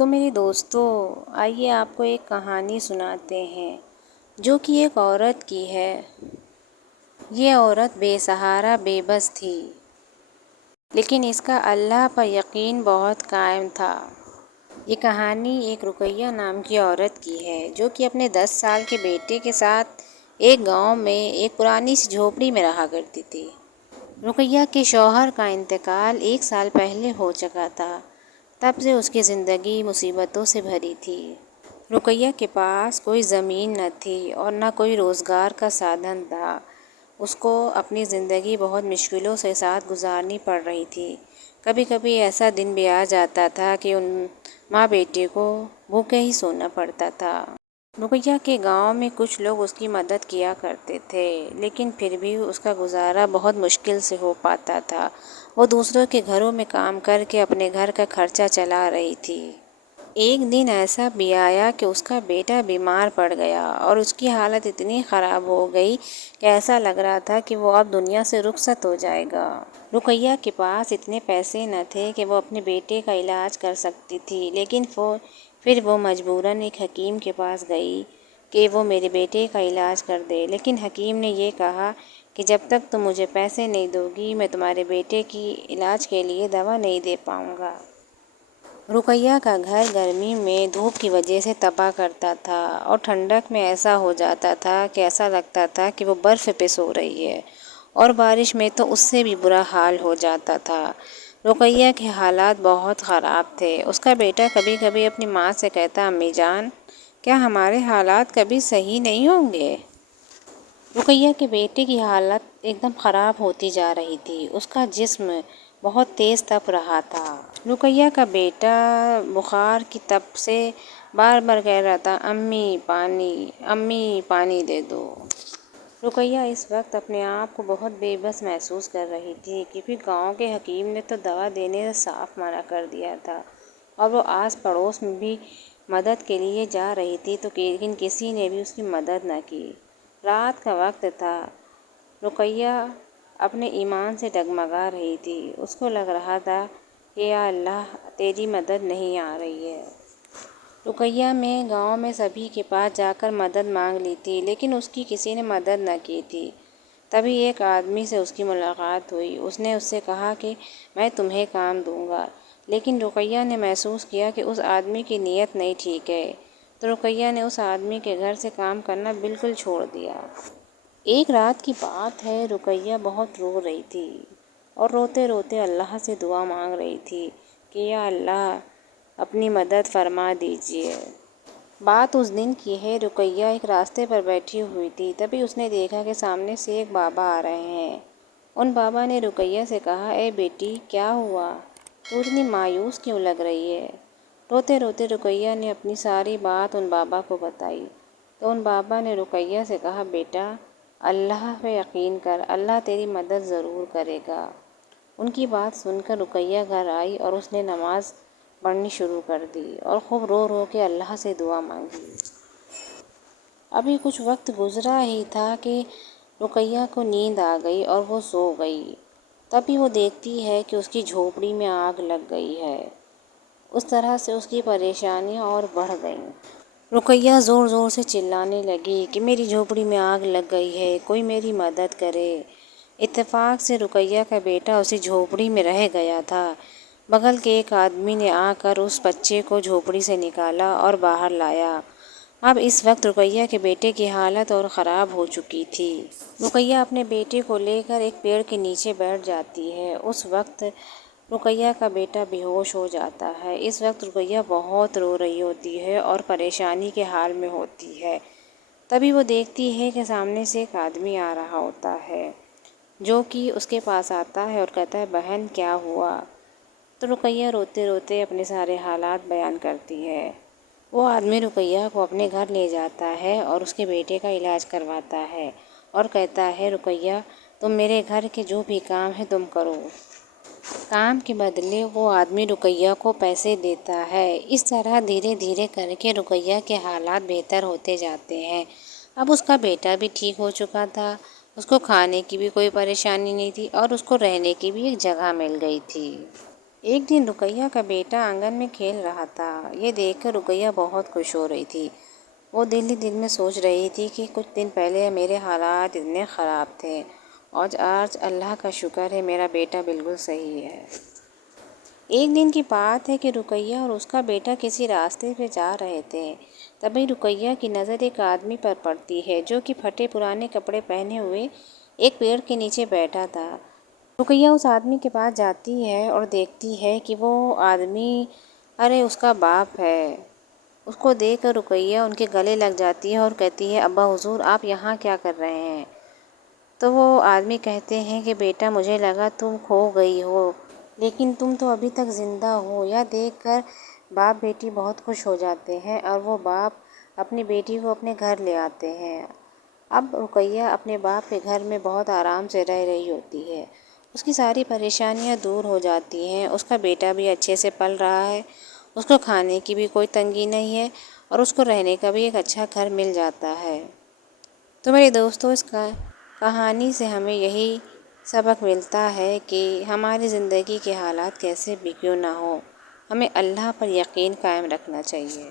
تو میرے دوستو، آئیے آپ کو ایک کہانی سناتے ہیں جو کہ ایک عورت کی ہے۔ یہ عورت بے سہارا بے بس تھی، لیکن اس کا اللہ پر یقین بہت قائم تھا۔ یہ کہانی ایک رقیہ نام کی عورت کی ہے جو کہ اپنے 10 سال کے بیٹے کے ساتھ ایک گاؤں میں ایک پرانی سی جھوپڑی میں رہا کرتی تھی۔ رقیہ کے شوہر کا انتقال 1 سال پہلے ہو چکا تھا۔ تب سے اس کی زندگی مصیبتوں سے بھری تھی۔ رقیہ کے پاس کوئی زمین نہ تھی اور نہ کوئی روزگار کا سادھن تھا۔ اس کو اپنی زندگی بہت مشکلوں کے ساتھ گزارنی پڑ رہی تھی۔ کبھی کبھی ایسا دن بھی آ جاتا تھا کہ ان ماں بیٹے کو بھوکے ہی سونا پڑتا تھا۔ رقیہ کے گاؤں میں کچھ لوگ اس کی مدد کیا کرتے تھے، لیکن پھر بھی اس کا گزارا بہت مشکل سے ہو پاتا تھا۔ وہ دوسروں کے گھروں میں کام کر کے اپنے گھر کا خرچہ چلا رہی تھی۔ ایک دن ایسا بھی آیا کہ اس کا بیٹا بیمار پڑ گیا اور اس کی حالت اتنی خراب ہو گئی کہ ایسا لگ رہا تھا کہ وہ اب دنیا سے رخصت ہو جائے گا۔ رقیہ کے پاس اتنے پیسے نہ تھے کہ وہ اپنے بیٹے کا علاج کر سکتی تھی، لیکن پھر وہ مجبوراً ایک حکیم کے پاس گئی کہ وہ میرے بیٹے کا علاج کر دے، لیکن حکیم نے یہ کہا کہ جب تک تم مجھے پیسے نہیں دو گی میں تمہارے بیٹے کی علاج کے لیے دوا نہیں دے پاؤں گا۔ رقیہ کا گھر گرمی میں دھوپ کی وجہ سے تپا کرتا تھا اور ٹھنڈک میں ایسا ہو جاتا تھا کہ ایسا لگتا تھا کہ وہ برف پہ سو رہی ہے، اور بارش میں تو اس سے بھی برا حال ہو جاتا تھا۔ رقیہ کے حالات بہت خراب تھے۔ اس کا بیٹا کبھی کبھی اپنی ماں سے کہتا، امی جان، کیا ہمارے حالات کبھی صحیح نہیں ہوں گے؟ رقیہ کے بیٹے کی حالت ایک دم خراب ہوتی جا رہی تھی۔ اس کا جسم بہت تیز تپ رہا تھا۔ رقیہ کا بیٹا بخار کی تپ سے بار بار کہہ رہا تھا، امی پانی، امی پانی دے دو۔ رقیہ اس وقت اپنے آپ کو بہت بے بس محسوس کر رہی تھی، کیونکہ گاؤں کے حکیم نے تو دوا دینے سے صاف منع کر دیا تھا، اور وہ آس پڑوس میں بھی مدد کے لیے جا رہی تھی لیکن کسی نے بھی اس کی مدد نہ کی۔ رات کا وقت تھا۔ رقیہ اپنے ایمان سے ڈگمگا رہی تھی۔ اس کو لگ رہا تھا کہ یا اللہ، تیری مدد نہیں آ رہی ہے۔ رقیہ نے گاؤں میں سبھی کے پاس جا کر مدد مانگ لی تھی، لیکن اس کی کسی نے مدد نہ کی تھی۔ تبھی ایک آدمی سے اس کی ملاقات ہوئی۔ اس نے اس سے کہا کہ میں تمہیں کام دوں گا، لیکن رقیہ نے محسوس کیا کہ اس آدمی کی نیت نہیں ٹھیک ہے، تو رقیہ نے اس آدمی کے گھر سے کام کرنا بالکل چھوڑ دیا۔ ایک رات کی بات ہے، رقیہ بہت رو رہی تھی اور روتے روتے اللہ سے دعا مانگ رہی تھی کہ یا اللہ، اپنی مدد فرما دیجیے۔ بات اس دن کی ہے، رقیہ ایک راستے پر بیٹھی ہوئی تھی، تبھی اس نے دیکھا کہ سامنے سے ایک بابا آ رہے ہیں۔ ان بابا نے رقیہ سے کہا، اے بیٹی، کیا ہوا؟ تو اتنی مایوس کیوں لگ رہی ہے؟ روتے روتے رقیہ نے اپنی ساری بات ان بابا کو بتائی۔ تو ان بابا نے رقیہ سے کہا، بیٹا، اللہ پہ یقین کر، اللہ تیری مدد ضرور کرے گا۔ ان کی بات سن کر رقیہ گھر آئی اور اس نے نماز پڑھنی شروع کر دی اور خوب رو رو کے اللہ سے دعا مانگی۔ ابھی کچھ وقت گزرا ہی تھا کہ رقیہ کو نیند آ گئی اور وہ سو گئی۔ تبھی وہ دیکھتی ہے کہ اس کی جھوپڑی میں آگ لگ گئی ہے۔ اس طرح سے اس کی پریشانیاں اور بڑھ گئیں۔ رقیہ زور زور سے چلانے لگی کہ میری جھوپڑی میں آگ لگ گئی ہے، کوئی میری مدد کرے۔ اتفاق سے رقیہ کا بیٹا اسی جھوپڑی میں رہ گیا تھا۔ بغل کے ایک آدمی نے آ کر اس بچے کو جھوپڑی سے نکالا اور باہر لایا۔ اب اس وقت رقیہ کے بیٹے کی حالت اور خراب ہو چکی تھی۔ رقیہ اپنے بیٹے کو لے کر ایک پیڑ کے نیچے بیٹھ جاتی ہے۔ اس وقت رقیہ کا بیٹا بے ہوش ہو جاتا ہے۔ اس وقت رقیہ بہت رو رہی ہوتی ہے اور پریشانی کے حال میں ہوتی ہے۔ تبھی وہ دیکھتی ہے کہ سامنے سے ایک آدمی آ رہا ہوتا ہے، جو کہ اس کے پاس آتا ہے اور کہتا ہے، بہن، کیا ہوا؟ تو رقیہ روتے روتے اپنے سارے حالات بیان کرتی ہے۔ وہ آدمی رقیہ کو اپنے گھر لے جاتا ہے اور اس کے بیٹے کا علاج کرواتا ہے اور کہتا ہے، رقیہ، تم میرے گھر کے جو بھی کام ہے تم کرو۔ کام کے بدلے وہ آدمی رقیہ کو پیسے دیتا ہے۔ اس طرح دھیرے دھیرے کر کے رقیہ کے حالات بہتر ہوتے جاتے ہیں۔ اب اس کا بیٹا بھی ٹھیک ہو چکا تھا، اس کو کھانے کی بھی کوئی پریشانی نہیں تھی اور اس کو رہنے کی بھی ایک جگہ مل گئی تھی۔ ایک دن رقیہ کا بیٹا آنگن میں کھیل رہا تھا۔ یہ دیکھ کر رقیہ بہت خوش ہو رہی تھی۔ وہ دل ہی دل میں سوچ رہی تھی کہ کچھ دن پہلے میرے حالات اتنے خراب تھے اور آج اللہ کا شکر ہے میرا بیٹا بالکل صحیح ہے۔ ایک دن کی بات ہے کہ رقیہ اور اس کا بیٹا کسی راستے پہ جا رہے تھے۔ تبھی رقیہ کی نظر ایک آدمی پر پڑتی ہے جو کہ پھٹے پرانے کپڑے پہنے ہوئے ایک پیڑ کے نیچے بیٹھا تھا۔ رقیہ اس آدمی کے پاس جاتی ہے اور دیکھتی ہے کہ وہ آدمی اس کا باپ ہے۔ اس کو دیکھ کر رقیہ ان کے گلے لگ جاتی ہے اور کہتی ہے، ابا حضور آپ یہاں کیا کر رہے ہیں؟ تو وہ آدمی کہتے ہیں کہ بیٹا مجھے لگا تم کھو گئی ہو لیکن تم تو ابھی تک زندہ ہو۔ یہ دیکھ کر باپ بیٹی بہت خوش ہو جاتے ہیں اور وہ باپ اپنی بیٹی کو اپنے گھر لے آتے ہیں۔ اب رقیہ اپنے باپ کے گھر میں بہت آرام سے رہ رہی ہوتی ہے۔ اس کی ساری پریشانیاں دور ہو جاتی ہیں۔ اس کا بیٹا بھی اچھے سے پل رہا ہے، اس کو کھانے کی بھی کوئی تنگی نہیں ہے اور اس کو رہنے کا بھی ایک اچھا گھر مل جاتا ہے۔ تو میرے دوستو، اس کہانی سے ہمیں یہی سبق ملتا ہے کہ ہماری زندگی کے حالات کیسے بھی کیوں نہ ہوں، ہمیں اللہ پر یقین قائم رکھنا چاہیے۔